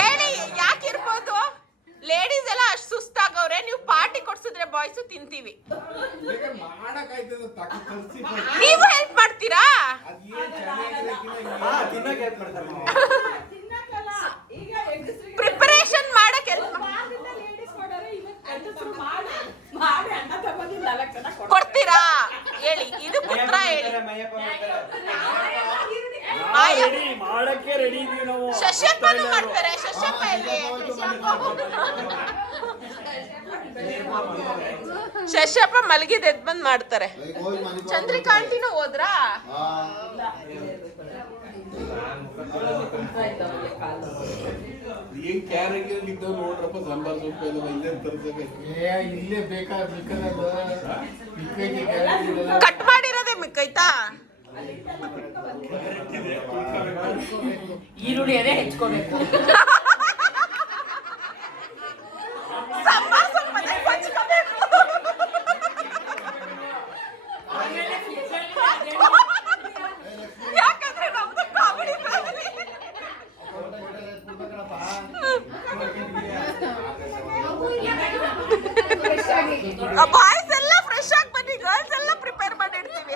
ಹೇಳಿ ಯಾಕಿರ್ಬೋದು? ಲೇಡೀಸ್ ಎಲ್ಲ ಅಷ್ಟು ಸುಸ್ತಾಗವ್ರೆ, ನೀವು ಪಾರ್ಟಿ ಕೊಡ್ಸಿದ್ರೆ ಬಾಯ್ಸು ತಿಂತೀವಿ. ನೀವು ಹೆಲ್ಪ್ ಮಾಡ್ತೀರಾ? ಪ್ರಿಪರೇಷನ್ ಮಾಡಕ್ ಕೊಡ್ತೀರಾ? ಹೇಳಿ, ಇದು ಪುತ್ರ ಹೇಳಿ. ಶಶಪ್ಪನು ಮಾಡ್ತಾರೆ. ಶಶಪ್ಪ ಎಲ್ಲಿ? ಶಶಪ್ಪ ಮಲಗಿದ ಎದ್ ಬಂದ್ ಮಾಡ್ತಾರೆ. ಚಂದ್ರಿಕಾಂಟಿನೂ ಹೋದ್ರಾ? ಕಟ್ ಮಾಡಿರೋದೇ ಮಿಕ್ಕೈತಾ? ಈರುಳ್ಳಿ ಅದೇ ಹೆಚ್ಕೋಬೇಕು. ಯಾಕಂದ್ರೆ ನಮ್ದು ಕಾಮಿಡಿ ಫ್ಯಾಮಿಲಿ. ಬಾಯ್ಸ್ ಎಲ್ಲ ಫ್ರೆಶ್ ಆಗಿ ಬನ್ನಿ, ಗರ್ಲ್ಸ್ ಎಲ್ಲ ಪ್ರಿಪೇರ್ ಮಾಡಿರ್ತೀವಿ.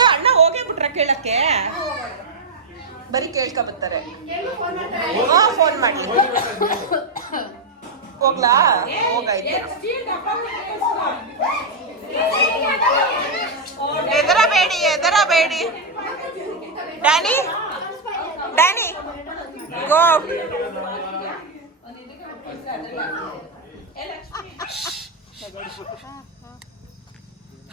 ಏ ಅಣ್ಣ ಹೋಗೇ ಬಿಟ್ರ ಕೇಳಕ್ಕೆ? ಬರೀ ಕೇಳ್ಕೊಬತ್ತಾರೆ. ಫೋನ್ ಮಾಡಿ. ಹೋಗ್ಲಾ? ಹೋಗಾಯ್ತು. ಎದರಬೇಡಿ, ಎದರಬೇಡಿ. ಡ್ಯಾನಿ, ಡ್ಯಾನಿ ಗೋ.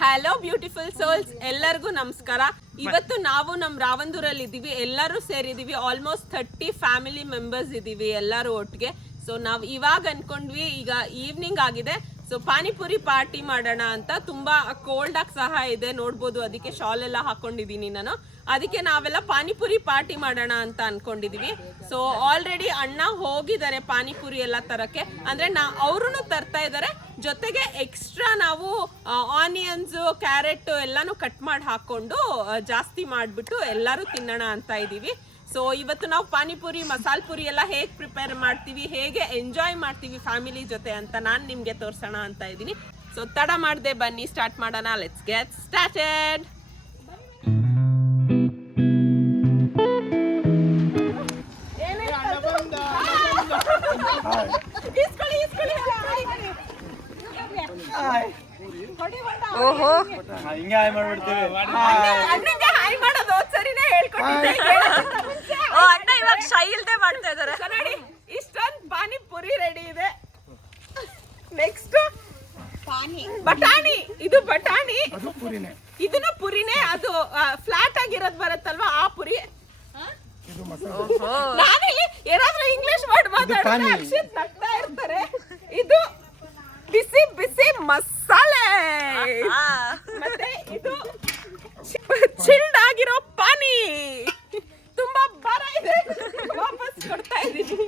ಹಲೋ ಬ್ಯೂಟಿಫುಲ್ ಸೋಲ್ಸ್, ಎಲ್ಲರಿಗೂ ನಮಸ್ಕಾರ. ಇವತ್ತು ನಾವು ನಮ್ಮ ರಾವಂದೂರಲ್ಲಿ ಇದ್ದೀವಿ, ಎಲ್ಲರೂ ಸೇರಿದ್ದೀವಿ. ಆಲ್ಮೋಸ್ಟ್ 30 ಫ್ಯಾಮಿಲಿ ಮೆಂಬರ್ಸ್ ಇದ್ದೀವಿ ಎಲ್ಲರೂ ಒಟ್ಟಿಗೆ. ಸೊ ನಾವು ಇವಾಗ ಅನ್ಕೊಂಡ್ವಿ, ಈಗ ಈವ್ನಿಂಗ್ ಆಗಿದೆ, ಸೊ ಪಾನಿಪುರಿ ಪಾರ್ಟಿ ಮಾಡೋಣ ಅಂತ. ತುಂಬಾ ಕೋಲ್ಡ್ ಆಗಿ ಸಹ ಇದೆ, ನೋಡ್ಬೋದು. ಅದಕ್ಕೆ ಶಾಲ್ ಎಲ್ಲ ಹಾಕೊಂಡಿದ್ದೀನಿ ನಾನು. ಅದಕ್ಕೆ ನಾವೆಲ್ಲ ಪಾನಿಪುರಿ ಪಾರ್ಟಿ ಮಾಡೋಣ ಅಂತ ಅನ್ಕೊಂಡಿದೀವಿ. ಸೊ ಆಲ್ರೆಡಿ ಅಣ್ಣ ಹೋಗಿದ್ದಾರೆ ಪಾನಿಪುರಿ ಎಲ್ಲ ತರಕ್ಕೆ, ಅಂದ್ರೆ ಅವ್ರೂ ತರ್ತಾ ಇದ್ದಾರೆ. ಜೊತೆಗೆ ಎಕ್ಸ್ಟ್ರಾ ನಾವು ಆನಿಯನ್ಸ್, ಕ್ಯಾರೆಟ್ ಎಲ್ಲಾನು ಕಟ್ ಮಾಡಿ ಹಾಕೊಂಡು ಜಾಸ್ತಿ ಮಾಡಿಬಿಟ್ಟು ಎಲ್ಲರೂ ತಿನ್ನೋಣ ಅಂತ ಇದ್ದೀವಿ. ಸೊ ಇವತ್ತು ನಾವು ಪಾನಿಪುರಿ, ಮಸಾಲ ಪುರಿ ಎಲ್ಲ ಹೇಗೆ ಪ್ರಿಪೇರ್ ಮಾಡ್ತೀವಿ, ಹೇಗೆ ಎಂಜಾಯ್ ಮಾಡ್ತೀವಿ ಫ್ಯಾಮಿಲಿ ಜೊತೆ ಅಂತ ನಾನು ನಿಮಗೆ ತೋರಿಸೋಣ ಅಂತ ಇದ್ದೀನಿ. ಸೊ ತಡ ಮಾಡದೆ ಬನ್ನಿ, ಸ್ಟಾರ್ಟ್ ಮಾಡೋಣ. Let's get started. ಓಹೋ, ಹಿಂಗೆ ಹಾಯ್ ಮಾಡ್ಬಿಡ್ತೀವಿ. ಅಣ್ಣಂಗೆ ಹಾಯ್ ಮಾಡೋದು ಸರಿನೇ ಹೇಳ್ಕೊಟ್ಟಿದ್ದೆ. ಅಣ್ಣ ಇವಾಗ ಶೈ ಇಲ್ದೆ ಮಾಡ್ತಾ ಇದಾರೆ ನೋಡಿ. ಇಷ್ಟೊಂದು ಪಾನಿಪುರಿ ರೆಡಿ ಇದೆ. ನೆಕ್ಸ್ಟ್ ಬಟಾಣಿ. ಇದು ಬಟಾಣಿ, ಇದನ್ನು ಪುರಿನೇ. ಅದು ಫ್ಲಾಟ್ ಆಗಿರೋದು ಬರುತ್ತಲ್ವಾ, ಆ ಪುರಿ. ನಾನಿಲ್ಲಿ ಏನಾದ್ರೂ ಇಂಗ್ಲಿಷ್ ವರ್ಡ್ ಮಾತಾಡಿದ್ರೆ ಅಕ್ಷಿತ್ ನಗ್ತಾ ಇರ್ತಾರೆ. ಇದು ಬಿಸಿ ಬಿಸಿ ಮಸಾಲೆ, ಮತ್ತೆ ಇದು ಚಿಲ್ಡ್ ಆಗಿರೋ ಪಾನಿ. ತುಂಬಾ ಭಾರ ಇದೆ, ವಾಪಸ್ ಕೊಡ್ತಾ ಇದ್ದೀನಿ.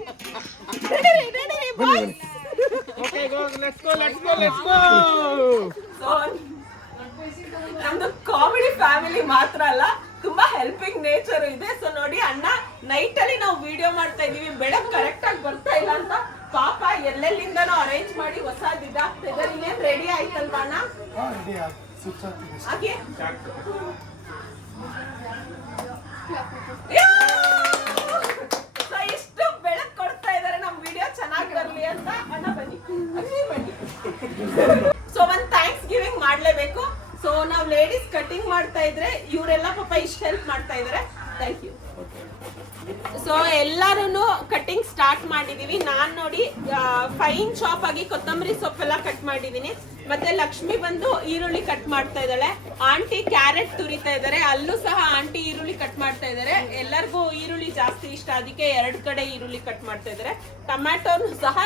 ನಮ್ದು ಕಾಮಿಡಿ ಫ್ಯಾಮಿಲಿ ಮಾತ್ರ ಅಲ್ಲ, ತುಂಬಾ ಹೆಲ್ಪಿಂಗ್ ನೇಚರ್ ಇದೆ. ಸೊ ನೋಡಿ, ಅಣ್ಣ ನೈಟ್ ಅಲ್ಲಿ ನಾವು ವಿಡಿಯೋ ಮಾಡ್ತಾ ಇದೀವಿ, ಬೆಳಗ್ಗೆ ಕರೆಕ್ಟ್ ಆಗಿ ಬರ್ತಾ ಇಲ್ಲ ಅಂತ ಪಾಪ ಎಲ್ಲೆಲ್ಲಿಂದನೋ ಅರೇಂಜ್ ಮಾಡಿ ಹೊಸದ್ ಇದಾಗ್ತಾ ಇದ್ದಾರೆ. ಇನ್ನೇನ್ ರೆಡಿ ಆಯ್ತಲ್ವಾ ಅಣ್ಣ? ಹಾಗೆ ಇಷ್ಟು ಬೆಳಕ್ ಕೊಡ್ತಾ ಇದಾರೆ ನಮ್ ವಿಡಿಯೋ ಚೆನ್ನಾಗಿ ಬರ್ಲಿ ಅಂತ. ಅಣ್ಣ ಬನ್ನಿ, ಬನ್ನಿ. ಸೊ ಒಂದ್ ಥ್ಯಾಂಕ್ಸ್ ಗಿವಿಂಗ್ ಮಾಡ್ಲೇಬೇಕು. ಸೊ ನಾವ್ ಲೇಡೀಸ್ ಕಟಿಂಗ್ ಮಾಡ್ತಾ ಇದ್ರೆ ಇವರೆಲ್ಲ ಪಾಪ ಇಷ್ಟ ಹೆಲ್ಪ್ ಮಾಡ್ತಾ ಇದಾರೆ. Thank you. ಸೊ ಎಲ್ಲರೂ ಕಟಿಂಗ್ ಸ್ಟಾರ್ಟ್ ಮಾಡಿದೀವಿ. ನಾನ್ ನೋಡಿ ಫೈನ್ ಚಾಪ್ ಆಗಿ ಕೊತ್ತಂಬರಿ ಸೊಪ್ಪೆಲ್ಲ ಕಟ್ ಮಾಡಿದೀನಿ. ಮತ್ತೆ ಲಕ್ಷ್ಮಿ ಬಂದು ಈರುಳ್ಳಿ ಕಟ್ ಮಾಡ್ತಾ ಇದ್ದಾಳೆ. ಆಂಟಿ ಕ್ಯಾರೆಟ್ ತುರಿತಾ ಇದಾರೆ. ಅಲ್ಲೂ ಸಹ ಆಂಟಿ ಈರುಳ್ಳಿ ಕಟ್ ಮಾಡ್ತಾ ಇದಾರೆ. ಎಲ್ಲರಿಗೂ ಈರುಳ್ಳಿ ಜಾಸ್ತಿ ಇಷ್ಟ, ಅದಕ್ಕೆ 2 ಕಡೆ ಈರುಳ್ಳಿ ಕಟ್ ಮಾಡ್ತಾ ಇದಾರೆ. ಟೊಮ್ಯಾಟೋನು ಸಹ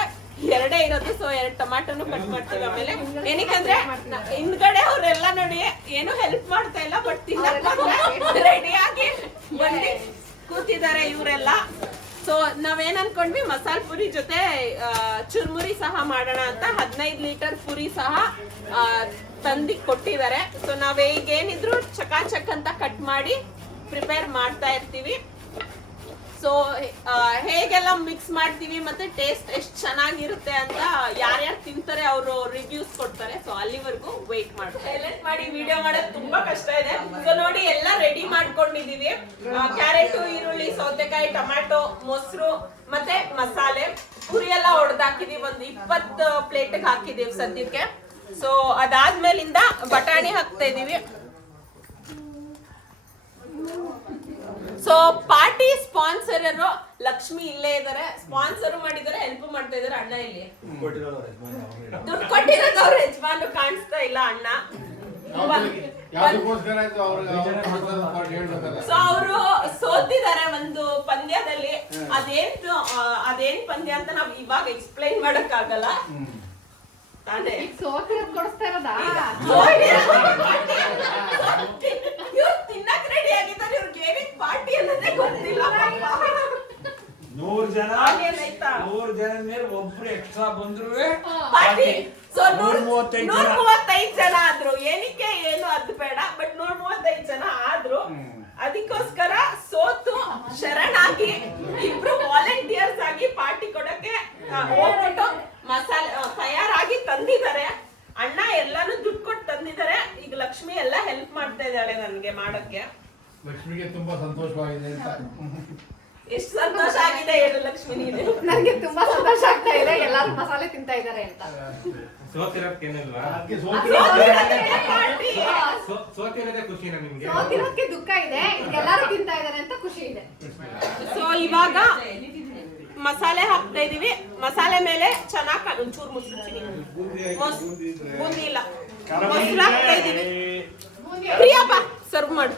2 ಇರೋದು, ಸೊ 2 ಟೊಮ್ಯಾಟೋನು ಕಟ್ ಮಾಡ್ತೀವಿ. ಆಮೇಲೆ ಏನಕ್ಕಂದ್ರೆ ಹಿಂದ್ಗಡೆ ಅವ್ರೆಲ್ಲ ನೋಡಿ ಏನು ಹೆಲ್ಪ್ ಮಾಡ್ತಾ ಇಲ್ಲ, ಬಟ್ ತಿನ್ನಕ್ ರೆಡಿ ಆಗಿ ಬಂದು ಕೂತಿದ್ದಾರೆ ಇವರೆಲ್ಲ. ಸೊ ನಾವೇನ್ ಅನ್ಕೊಂಡ್ವಿ ಮಸಾಲ ಪುರಿ ಜೊತೆ ಚುರ್ಮುರಿ ಸಹ ಮಾಡೋಣ ಅಂತ 15 ಲೀಟರ್ ಪುರಿ ಸಹ ತಂದಿ ಕೊಟ್ಟಿದ್ದಾರೆ. ಸೊ ನಾವ್ ಈಗ ಏನಿದ್ರು ಚಕಾಚಕ್ ಅಂತ ಕಟ್ ಮಾಡಿ ಪ್ರಿಪೇರ್ ಮಾಡ್ತಾ ಇರ್ತೀವಿ. ಸೊ ಹೇಗೆಲ್ಲ ಮಿಕ್ಸ್ ಮಾಡ್ತೀವಿ ಮತ್ತೆ ಟೇಸ್ಟ್ ಎಷ್ಟು ಚೆನ್ನಾಗಿರುತ್ತೆ ಅಂತ ಯಾರ್ಯಾರು ತಿಂತಾರೆ ಅವರು ರಿವ್ಯೂಸ್ ಕೊಡ್ತಾರೆ. ಸೊ ಅಲ್ಲಿವರೆಗೂ ವೇಟ್ ಮಾಡ್ತಾರೆ. ಸೈಲೆಂಟ್ ಮಾಡಿ ವಿಡಿಯೋ ಮಾಡೋದು ತುಂಬಾ ಕಷ್ಟ ಇದೆ. ಸೊ ನೋಡಿ ಎಲ್ಲ ರೆಡಿ ಮಾಡ್ಕೊಂಡಿದೀವಿ. ಕ್ಯಾರೆಟ್, ಈರುಳ್ಳಿ, ಸೌತೆಕಾಯಿ, ಟೊಮ್ಯಾಟೊ, ಮೊಸರು ಮತ್ತೆ ಮಸಾಲೆ, ಪುರಿ ಎಲ್ಲ ಹೊಡೆದಾಕಿದೀವಿ. ಒಂದು 20 ಪ್ಲೇಟ್ಗೆ ಹಾಕಿದೀವಿ ಸದ್ಯಕ್ಕೆ. ಸೊ ಅದಾದ್ಮೇಲಿಂದ ಬಟಾಣಿ ಹಾಕ್ತಾ ಇದೀವಿ. ಸೊ ಪಾರ್ಟಿ ಸ್ಪಾನ್ಸರ್ ಲಕ್ಷ್ಮಿ ಇಲ್ಲೇ ಇದಾರೆ, ಸ್ಪಾನ್ಸರ್ ಮಾಡಿದಾರೆ, ಹೆಲ್ಪ್ ಮಾಡ್ತಾ ಇದಾರೆ. ಅಣ್ಣ ಇಲ್ಲಿ ದುಡ್ಡು ಕೊಟ್ಟಿರೋದು ಅವ್ರ ಯಜಮಾನು, ಕಾಣಿಸ್ತಾ ಇಲ್ಲ ಅಣ್ಣ. ಸೊ ಅವರು ಸೋತಿದ್ದಾರೆ ಒಂದು ಪಂದ್ಯದಲ್ಲಿ. ಅದೇನ್ ಪಂದ್ಯ ಅಂತ ನಾವ್ ಇವಾಗ ಎಕ್ಸ್ಪ್ಲೈನ್ ಮಾಡಕ್ ಆಗಲ್ಲ ತಾನೇ. ಕೊಡಿಸ್ತಾ ಇರೋದಾ? ತಿನ್ನಕ್ ರೆಡಿ ಆಗಿದ್ದಾರೆ. ಇವ್ರಿಗೆ ಏನೇನ್ ಪಾರ್ಟಿ ಅನ್ನೋದೇ ಗೊತ್ತಿಲ್ಲ. 100 ಜನ ಮೇಲೆ ಒಬ್ರು ಎಕ್ಸ್ಟ್ರಾ ಬಂದ್ರು ಪಾರ್ಟಿ. ಸೊ 135 ಜನ ಆದ್ರು. ಏನಕ್ಕೆ ಏನು ಅದು ಬೇಡ, ಬಟ್ 135 ಜನ ಆದ್ರು. ಅದಕ್ಕೋಸ್ಕರ ಸೋತು ಶರಣಾಗಿ ಇಬ್ರು ವಾಲಂಟಿಯರ್ಸ್ ಆಗಿ ಪಾರ್ಟಿ ಕೊಡಕ್ಕೆ ಹೋಗ್ಬಿಟ್ಟು ಮಸಾಲೆ ತಯಾರಾಗಿ ತಂದಿದ್ದಾರೆ. ಅಣ್ಣ ಎಲ್ಲಾನು ದುಡ್ಡು ಕೊಟ್ಟು ತಂದಿದ್ದಾರೆ. ಈಗ ಲಕ್ಷ್ಮಿ ಎಲ್ಲ ಹೆಲ್ಪ್ ಮಾಡ್ತಾ ಇದ್ದಾಳೆ ನನ್ಗೆ ಮಾಡಕ್ಕೆ. ಲಕ್ಷ್ಮಿಗೆ ತುಂಬಾ ಸಂತೋಷವಾಗಿದೆ ಅಂತ. ಎಷ್ಟು ಸಂತೋಷ ಆಗಿದೆ ಹೇಳು ಲಕ್ಷ್ಮಿ ನೀನು. ನನಗೆ ತುಂಬಾ ಸಂತೋಷ ಆಗ್ತಾ ಇದೆ, ಎಲ್ಲಾರು ಮಸಾಲೆ ತಿಂತಾ ಇದ್ದಾರೆ ಅಂತ. ಸೋತಿರೋದೇ ಖುಷಿನಾ ನಿಮ್ಗೆ? ಸೋತಿರೋದಕ್ಕೆ ದುಃಖ ಇದೆ, ಎಲ್ಲಾರು ತಿಂತಾ ಇದ್ದಾರೆ ಅಂತ ಖುಷಿ ಇದೆ. ಸೊ ಇವಾಗ ಮಸಾಲೆ ಹಾಕ್ತಾ ಇದೀವಿ. ಮಸಾಲೆ ಮೇಲೆ ಚೆನ್ನಾಗಿ ಒಂಚೂರು ಮುಸ್ರಿ ಬೂಂದಿ ಇಲ್ಲ ಮೊಸರು ಹಾಕ್ತಾ ಇದೀವಿ. ಪ್ರಿಯಪ್ಪ ಸರ್ವ್ ಮಾಡು.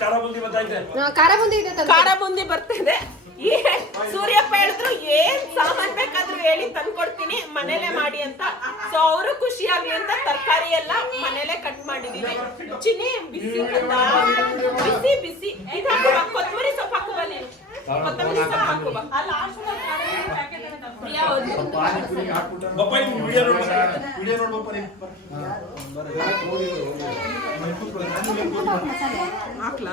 ಖಾರ ಬುಂದಿ ಬರ್ತೈತೆ. ಖಾರ ಬುಂದಿ ಇದೆ, ಖಾರ ಬುಂದಿ ಬರ್ತಿದೆ. ಸೂರ್ಯಪ್ಪ ಹೇಳಿದ್ರು ಏನ್ ಸಾಮಾನ್ ಬೇಕಾದ್ರೂ ಹೇಳಿ ತಂದ್ಕೊಡ್ತೀನಿ ಮನೇಲೆ ಮಾಡಿ ಅಂತ. ಸೊ ಅವರು ಖುಷಿ ಆಗ್ಲಿ ಅಂತ ತರಕಾರಿ ಎಲ್ಲ ಮನೇಲೆ ಕಟ್ ಮಾಡಿದೀವಿ. ಚಿನ್ನಿ ಬಿಸಿ ಬಿಸಿ ಬಿಸಿ ಇದು ಹಾಕುವ, ಕೊತ್ತಂಬರಿ ಸೊಪ್ಪು ಹಾಕುವ ನೀನು. ಕೊತ್ತಂಬರಿ ಸೊಪ್ಪು ಹಾಕುವ. ಹಾಕ್ಲಾ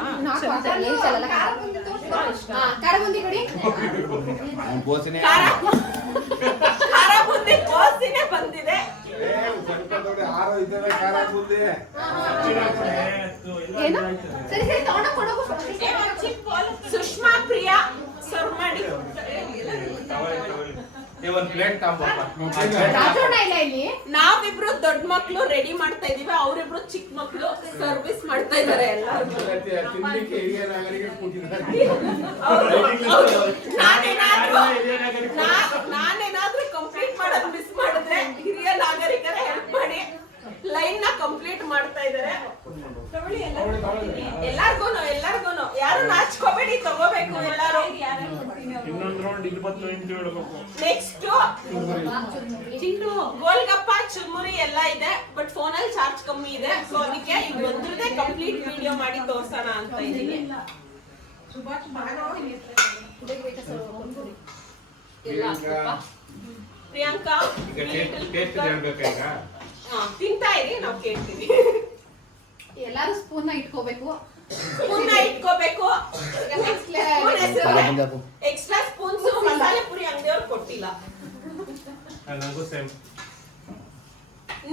ಖಾರ ಬುಂದಿ ಕೊಡಿ. ಖಾರ ಬುಂದಿ ಬೋಸಿನೇ ಬಂದಿದೆ. ಏನು? ಸರಿ ಸರಿ ತಗೊಂಡು ಕೊಡೋಕು. ಸುಷ್ಮಾ ಪ್ರಿಯಾ ಸರ್ವ್ ಮಾಡಿ. ರಾಜೋಣ ಇಲ್ಲ ಇಲ್ಲಿ. ನಾವಿಬ್ರು ದೊಡ್ಡ ಮಕ್ಳು ರೆಡಿ ಮಾಡ್ತಾ ಇದೀವಿ, ಅವರಿಬ್ರು ಚಿಕ್ಕ ಮಕ್ಳು ಸರ್ವಿಸ್ ಮಾಡ್ತಾ ಇದಾರೆ ಎಲ್ಲರೂ. ನಾನೇನಾದ್ರೂ ಕಂಪ್ಲೀಟ್ ಮಾಡೋದು ಮಿಸ್ ಮಾಡಿದ್ರೆ ಹಿರಿಯ ನಾಗರಿಕರ ಹೆಲ್ಪ್ ಮಾಡಿ ಲೈನ್ ನ ಕಂಪ್ಲೀಟ್ ಮಾಡ್ತಾ ಇದಾರೆ. ಎಲ್ಲಾರ್ಗೂನು ಯಾರು ನಾಚ್ಕೋಬೇಡಿ, ತಗೋಬೇಕು ಎಲ್ಲಾರು. ಇನ್ನೊಂದು ರೌಂಡ್ 20 ನಿಮಿಷ ಹೇಳ್ಬೇಕು. ನೆಕ್ಸ್ಟ್ ಗೋಲ್ಗಪ್ಪ, ಚುರ್ಮುರಿ ಎಲ್ಲ ಇದೆ, ಬಟ್ ಫೋನಲ್ಲಿ ಚಾರ್ಜ್ ಕಮ್ಮಿ ಇದೆ. ಸೊ ಅದಕ್ಕೆ ಈಗ ಒಂದ್ರದೇ ಕಂಪ್ಲೀಟ್ ವಿಡಿಯೋ ಮಾಡಿ ತೋರ್ಸೋಣ ಅಂತ ಇದೀನಿ. ಪ್ರಿಯಾಂಕಾ ತಿಂತಾ ಇರಿ, ನಾವು ಕೇಳ್ತೀವಿ. ಎಲ್ಲಾರು ಸ್ಪೂನ್ ಇಟ್ಕೋಬೇಕು. ಸ್ಪೂನ್ ಇಟ್ಕೋಬೇಕು. ಎಕ್ಸ್ಟ್ರಾ ಸ್ಪೂನ್ಸ್ ಮಸಾಲೆ ಪುರಿ ಅಂಗಡಿಯವ್ರು ಕೊಟ್ಟಿಲ್ಲ.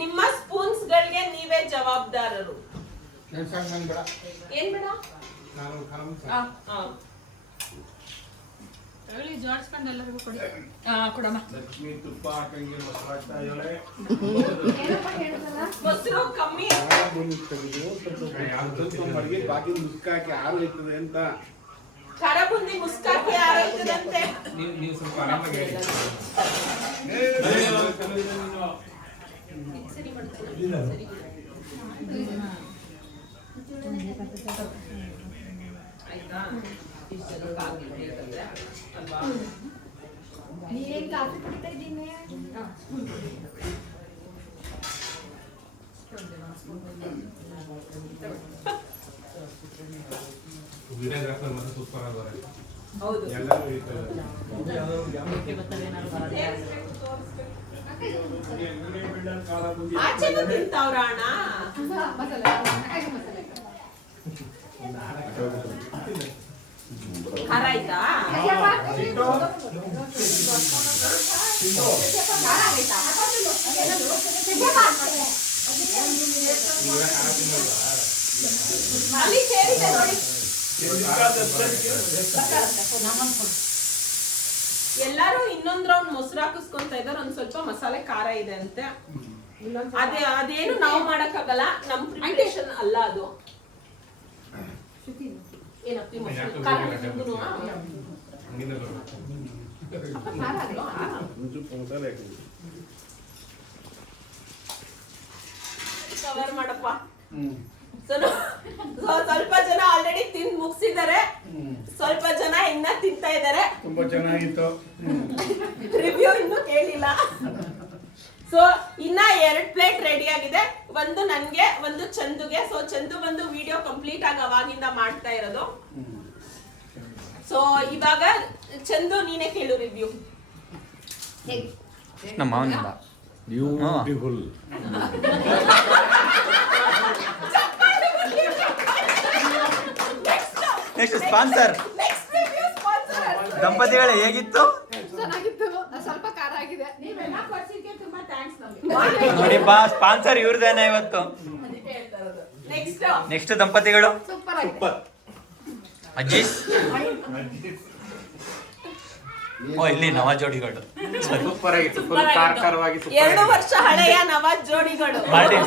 ನಿಮ್ಮ ಸ್ಪೂನ್ಸ್ ಗಳಿಗೆ ನೀವೇ ಜವಾಬ್ದಾರರು. ಏನ್ ಬೇಡ ಜೋಡಿಸ್ಕೊಂಡು ಎಲ್ಲರಿಗೂ ಕೊಡಿ. ಕೊಡಮ್ಮ. ಲಕ್ಷ್ಮಿ ತುಪ್ಪ ಹಾಕಂಗೆ ಮೊಸರು ಹಾಕ್ತಾ ಇದ್ದಾಳೆ. ಮೊಸರು ಕಮ್ಮಿ. ಬಾಕಿ ಮುಸ್ಕಾಕಿ ಯಾರು ಇರ್ತದೆ ಅಂತ. ಖಾರ ಬುಂದಿ ಮುಸ್ಕಾಕಿ ಯಾರು ಇರ್ತದಂತೆ. ನೀವು ಸ್ವಲ್ಪ ಆರಾಮಾಗಿ ಹೇಳಿ. ಆಯ್ತಾ? ನೀನ್ ಕಾಫಿ ಕುಡಿತಾ ಇದ್ದೀನಿ. ವಿಡಿಯೋಗ್ರಾಫರ್ ಮತ್ತೆ ಸೂಪರ್ ಆಗೋರೆ. ಹೌದು ಎಲ್ಲರೂ ಇರ್ತಾರೆ. ಆಚೆನೂ ತಿಂತಾವ್ರ ಅಣ್ಣ ಮಸಾಲೆ ಅಕ್ಕಾಗೆ ಮಸಾಲೆ ಖಾರ ಆಯ್ತಾ ಖಾರ ಆಗೈತಾ? ಅಲ್ಲಿ ಸೇರಿದೆ ನೋಡಿ ಎಲ್ಲಾರು ಇನ್ನೊಂದ್ ರೌಂಡ್ ಮೊಸರು ಹಾಕಿಸ್ಕೊಂತ ಇದಾರೆ. ಒಂದ್ ಸ್ವಲ್ಪ ಮಸಾಲೆ ಖಾರ ಇದೆ ಅಂತೆ. ಅದೇನು ನಾವು ಮಾಡಕ್ಕಾಗಲ್ಲ, ನಮ್ ಪ್ರಿಪರೇಷನ್ ಅಲ್ಲ ಅದು. ಏನಪ್ಪಿ ಮೊಸರು ಖಾರ ಹಾಕಿದ್ರುನು? ಖಾರ ಅಲ್ವಾ? ಒಂಚೂರು ಮಸಾಲೆ ಹಾಕಿದ್ರು. ಕವರ್ ಮಾಡಪ್ಪ. ಸೊ ಸ್ವಲ್ಪ ಜನ ಆಲ್ರೆಡಿ ತಿಂದು ಮುಗಿಸಿದ್ದಾರೆ, ಸ್ವಲ್ಪ ಜನ ಇನ್ನ ತಿಂತಾ ಇದ್ದಾರೆ. ತುಂಬಾ ಚೆನ್ನಾಗಿತ್ತು. ರಿವ್ಯೂ ಇನ್ನೂ ಕೇಳಿಲ್ಲ. ಸೊ ಇನ್ನ 2 ಪ್ಲೇಟ್ ರೆಡಿ ಆಗಿದೆ, ಒಂದು ನನ್ಗೆ ಒಂದು ಚಂದುಗೆ. ಸೊ ಚಂದು ಬಂದು ವಿಡಿಯೋ ಕಂಪ್ಲೀಟ್ ಆಗಿ ಅವಾಗಿಂದ ಮಾಡ್ತಾ ಇರೋದು. ಸೊ ಇವಾಗ ಚಂದು ನೀನೇ ಕೇಳು ರಿವ್ಯೂ. ನಮ್ಮ ಮಾವನಿಂದ ಬ್ಯೂಟಿಫುಲ್. ನೆಕ್ಸ್ಟ್ ಸ್ಪಾನ್ಸರ್ ದಂಪತಿಗಳೇ ಹೇಗಿತ್ತು ಚೆನ್ನಾಗಿತ್ತು, ಸ್ವಲ್ಪ ಖಾರ ಆಗಿದೆ. ನೋಡಿ ಬಾ, ಸ್ಪಾನ್ಸರ್ ಇವ್ರದೇನೆ ಇವತ್ತು. ನೆಕ್ಸ್ಟ್ ದಂಪತಿಗಳು ಸೂಪರ್ ಆಗಿದೆ. ಅಜ್ಜೀಸ್. ಓ ಇಲ್ಲಿ ನವ ಜೋಡಿಗಳು ಸೂಪರ್ ಆಗಿತ್ತು, ಫುಲ್ ಕಾರ್ಕರವಾಗಿ 2 ವರ್ಷ ಹಳೆಯ ನವ ಜೋಡಿಗಳು. ಮಾಡಿ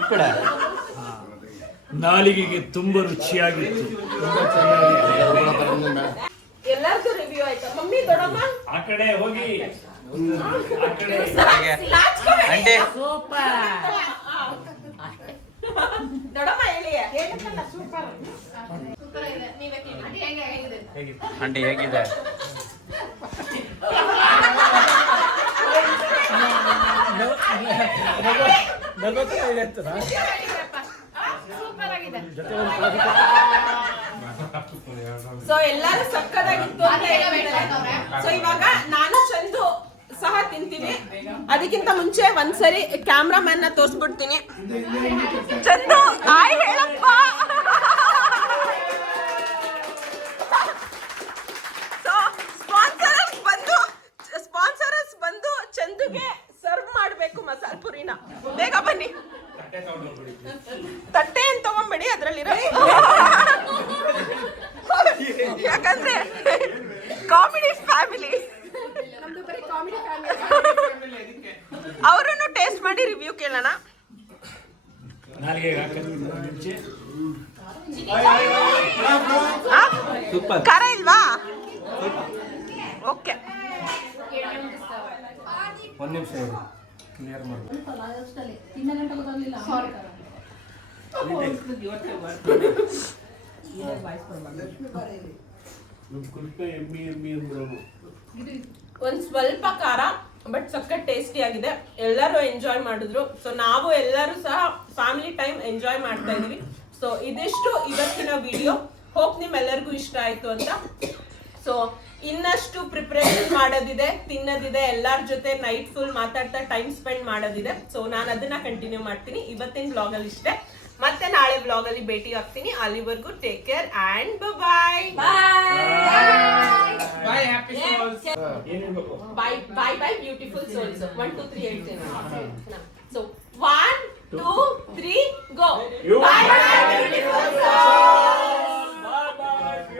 ಈ ಕಡೆ. ನಾಲಿಗೆಗೆ ತುಂಬಾ ರುಚಿಯಾಗಿತ್ತು. ಎಲ್ಲಾರ್ದು ರಿವ್ಯೂ ಆಯ್ತಾ? ಮಮ್ಮಿ ದೊಡ್ಡಮ್ಮ ಆ ಕಡೆ ಹೋಗಿ ಹಾಗೆ. ಆಂಟಿ ದೊಡ್ಡಮ್ಮ ಹೇಳಿ. ಸೂಪರ್ ಇದೆ. ನೀವೇ ಕೇಳಿ. ಆಂಟಿ ಹೆಂಗೆ ಆಗಿದೆ? ಆಂಟಿ ಹೇಗಿದೆ? ಸೂಪರ್ ಆಗಿದೆ. ಸೊ ಎಲ್ಲಾರು ಸಕ್ಕದಾಗಿತ್ತು ಅಂತ ಹೇಳ್ತಾರೆ. ಸೊ ಇವಾಗ ನಾನು ಚಂದು ಸಹ ತಿಂತೀವಿ. ಅದಕ್ಕಿಂತ ಮುಂಚೆ ಒಂದ್ಸರಿ ಕ್ಯಾಮ್ರಾಮನ್ ನ ತೋರಿಸ್ಬಿಡ್ತೀನಿ. ಚಂದು ಹಾಯ್ ಹೇಳಪ್ಪ. ಸೊ ಸ್ಪಾನ್ಸರರ್ಸ್ ಬಂದು ಚಂದುಗೆ ಸರ್ವ್ ಮಾಡ್ಬೇಕು ಮಸಾಲ ಪುರಿನ. ಬೇಗ ಬನ್ನಿ. ತಟ್ಟೆ ಏನ್ ತಗೊಂಬೇಡಿ, ಅದ್ರಲ್ಲಿರೋ ಯಾಕಂದ್ರೆ ಕಾಮಿಡಿ ಫ್ಯಾಮಿಲಿ. ನಮ್ದು ಬರೀ ಕಾಮಿಡಿ ಫ್ಯಾಮಿಲಿ. ಅವರನ್ನು ಟೇಸ್ಟ್ ಮಾಡಿ ರಿವ್ಯೂ ಕೇಳೋಣ. ನಾಲಿಗೆಗೆ ಹಾಕೋದು ಮುಂಚೆ ಖಾರ ಇಲ್ವಾ? ಓಕೆ. ಒಂದ್ ನಿಮಿಷ ಕ್ಲಿಯರ್ ಮಾಡಿ. ಒಂದ್ ಸ್ವಲ್ಪ ಖಾರ, ಬಟ್ ಸಖತ್ ಟೇಸ್ಟಿ ಆಗಿದೆ. ಎಲ್ಲರೂ ಎಂಜಾಯ್ ಮಾಡಿದ್ರು. ಸೊ ನಾವು ಎಲ್ಲರೂ ಸಹ ಫ್ಯಾಮಿಲಿ ಟೈಮ್ ಎಂಜಾಯ್ ಮಾಡ್ತಾ ಇದೀವಿ. ಸೊ ಇದಿಷ್ಟು ಇವತ್ತಿನ ವಿಡಿಯೋ. ಹೋಪ್ ನಿಮ್ಮೆಲ್ಲರಿಗೂ ಇಷ್ಟ ಆಯ್ತು ಅಂತ. ಸೊ ಇನ್ನಷ್ಟು ಪ್ರಿಪರೇಷನ್ ಮಾಡೋದಿದೆ, ತಿನ್ನೋದಿದೆ, ಎಲ್ಲರ ಜೊತೆ ನೈಟ್ ಫುಲ್ ಮಾತಾಡ್ತಾ ಟೈಮ್ ಸ್ಪೆಂಡ್ ಮಾಡೋದಿದೆ. ಸೊ ನಾನು ಅದನ್ನ ಕಂಟಿನ್ಯೂ ಮಾಡ್ತೀನಿ. ಇವತ್ತಿನ ವ್ಲಾಗ್ ಅಲ್ಲಿ ಇಷ್ಟೇ. ಮತ್ತೆ ನಾಳೆ ವ್ಲಾಗ್ ಅಲ್ಲಿ ಭೇಟಿ ಆಗ್ತೀನಿ. ಅಲ್ಲಿವರೆಗೂ take care and bye bye, happy souls. Bye bye beautiful souls. 1 2 3 ಹೇಳ್ತೀನಿ. So 1 2 3 go. ಬಾಯ್.